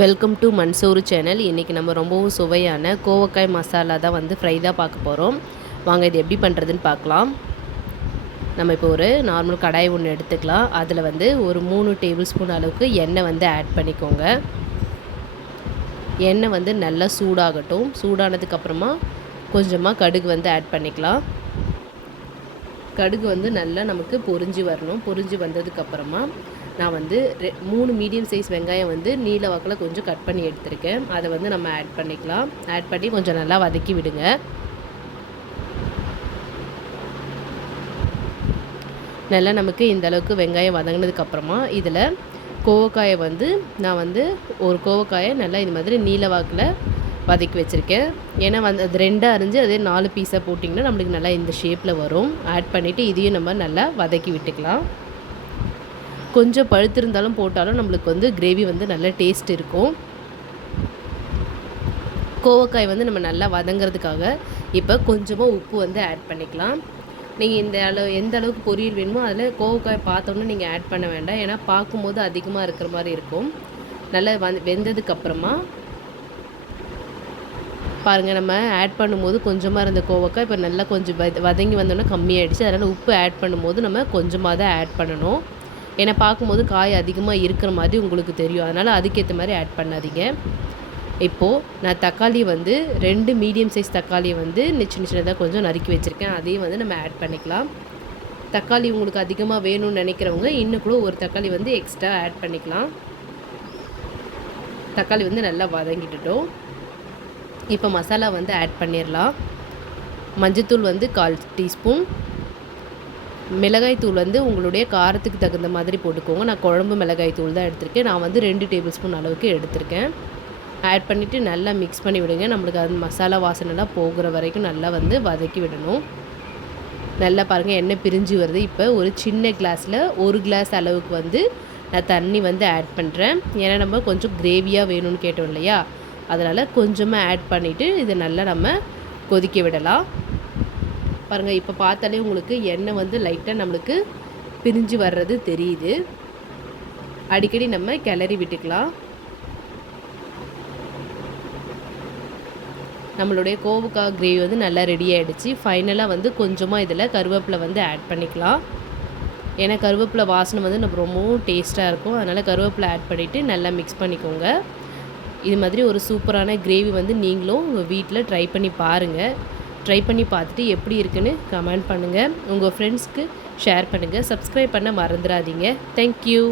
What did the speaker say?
Welcome to Mansoor channel. இன்றைக்கி நம்ம ரொம்பவும் சுவையான கோவக்காய் மசாலா தான் வந்து ஃப்ரை தான் பார்க்க போகிறோம். வாங்க இது எப்படி பண்ணுறதுன்னு பார்க்கலாம். நம்ம இப்போ ஒரு நார்மல் கடாய் ஒன்று எடுத்துக்கலாம். அதில் வந்து ஒரு 3 டேபிள் ஸ்பூன் அளவுக்கு எண்ணெய் வந்து ஆட் பண்ணிக்கோங்க. எண்ணெய் வந்து நல்லா சூடாகட்டும். சூடானதுக்கப்புறமா கொஞ்சமாக கடுகு வந்து ஆட் பண்ணிக்கலாம். கடுகு வந்து நல்லா நமக்கு பொரிஞ்சு வரணும். பொரிஞ்சு வந்ததுக்கப்புறமா நான் வந்து 3 மீடியம் சைஸ் வெங்காயம் வந்து நீல வாக்கில் கொஞ்சம் கட் பண்ணி எடுத்திருக்கேன். அதை வந்து நம்ம ஆட் பண்ணிக்கலாம். ஆட் பண்ணி கொஞ்சம் நல்லா வதக்கி விடுங்க. நல்லா நமக்கு இந்த அளவுக்கு வெங்காயம் வதங்கினதுக்கப்புறமா இதில் கோவக்காயை வந்து நான் வந்து ஒரு கோவக்காயை நல்லா இது மாதிரி நீல வாக்கில் வதக்கி வச்சுருக்கேன். ஏன்னா வந்து அது 2 அரிஞ்சு அதே 4 பீஸாக போட்டிங்கன்னா நம்மளுக்கு நல்லா இந்த ஷேப்பில் வரும். ஆட் பண்ணிவிட்டு இதையும் நம்ம நல்லா வதக்கி விட்டுக்கலாம். கொஞ்சம் பழுத்திருந்தாலும் போட்டாலும் நம்மளுக்கு வந்து கிரேவி வந்து நல்ல டேஸ்ட் இருக்கும். கோவக்காய் வந்து நம்ம நல்லா வதங்கிறதுக்காக இப்போ கொஞ்சமாக உப்பு வந்து ஆட் பண்ணிக்கலாம். நீங்கள் எந்த அளவுக்கு பொரியல் வேணுமோ அதில் கோவக்காய் பார்த்தோன்னே நீங்கள் ஆட் பண்ண வேண்டாம். ஏன்னா பார்க்கும்போது அதிகமாக இருக்கிற மாதிரி இருக்கும். நல்லா வெந்ததுக்கப்புறமா பாருங்கள், நம்ம ஆட் பண்ணும்போது கொஞ்சமாக இருந்த கோவக்காய் இப்போ நல்லா கொஞ்சம் வதங்கி வந்தோன்னே கம்மியாகிடுச்சு. அதனால் உப்பு ஆட் பண்ணும்போது நம்ம கொஞ்சமாக தான் ஆட் பண்ணணும். ஏன்னா பார்க்கும்போது காய் அதிகமாக இருக்கிற மாதிரி உங்களுக்கு தெரியும். அதனால் அதுக்கேற்ற மாதிரி ஆட் பண்ணாதீங்க. இப்போது நான் தக்காளி வந்து 2 மீடியம் சைஸ் தக்காளியை வந்து சின்ன சின்னதாக கொஞ்சம் நறுக்கி வச்சுருக்கேன். அதையும் வந்து நம்ம ஆட் பண்ணிக்கலாம். தக்காளி உங்களுக்கு அதிகமாக வேணும்னு நினைக்கிறவங்க இன்னும் கூட ஒரு தக்காளி வந்து எக்ஸ்ட்ரா ஆட் பண்ணிக்கலாம். தக்காளி வந்து நல்லா வதங்கிட்டுட்டோம். இப்போ மசாலா வந்து ஆட் பண்ணிடலாம். மஞ்சத்தூள் வந்து 1/4 டீஸ்பூன். மிளகாய் தூள் வந்து உங்களுடைய காரத்துக்கு தகுந்த மாதிரி போட்டுக்கோங்க. நான் குழம்பு மிளகாய் தூள் தான் எடுத்திருக்கேன். நான் வந்து 2 டேபிள் ஸ்பூன் அளவுக்கு எடுத்திருக்கேன். ஆட் பண்ணிவிட்டு நல்லா மிக்ஸ் பண்ணி விடுங்க. நம்மளுக்கு அது மசாலா வாசனைலாம் போகிற வரைக்கும் நல்லா வந்து வதக்கி விடணும். நல்லா பாருங்கள், எண்ணெய் பிரிஞ்சு வருது. இப்போ ஒரு சின்ன கிளாஸில் 1 கிளாஸ் அளவுக்கு வந்து நான் தண்ணி வந்து ஆட் பண்ணுறேன். ஏன்னா நம்ம கொஞ்சம் கிரேவியாக வேணும்னு கேட்டோம் இல்லையா, அதனால் கொஞ்சமாக ஆட் பண்ணிவிட்டு இதை நல்லா நம்ம கொதிக்க விடலாம். பாருங்கள், இப்போ பார்த்தாலே உங்களுக்கு எண்ணெய் வந்து லைட்டாக நம்மளுக்கு பிரிஞ்சு வர்றது தெரியுது. அடிக்கடி நம்ம கிளறி விட்டுக்கலாம். நம்மளுடைய கோவக்காய் கிரேவி வந்து நல்லா ரெடி ஆகிடுச்சு. ஃபைனலாக வந்து கொஞ்சமாக இதில் கருவேப்பிலை வந்து ஆட் பண்ணிக்கலாம். ஏன்னா கருவேப்பிலை வாசனை வந்து நம்ம ரொம்பவும் டேஸ்ட்டாக இருக்கும். அதனால் கருவேப்பிலை ஆட் பண்ணிவிட்டு நல்லா மிக்ஸ் பண்ணிக்கோங்க. இது மாதிரி ஒரு சூப்பரான கிரேவி வந்து நீங்களும் உங்கள் வீட்டில் ட்ரை பண்ணி பாருங்கள். ட்ரை பண்ணி பார்த்துட்டு எப்படி இருக்குன்னு கமெண்ட் பண்ணுங்கள். உங்கள் ஃப்ரெண்ட்ஸ்க்கு ஷேர் பண்ணுங்கள். சப்ஸ்கிரைப் பண்ண மறந்துடாதீங்க. தேங்க்யூ.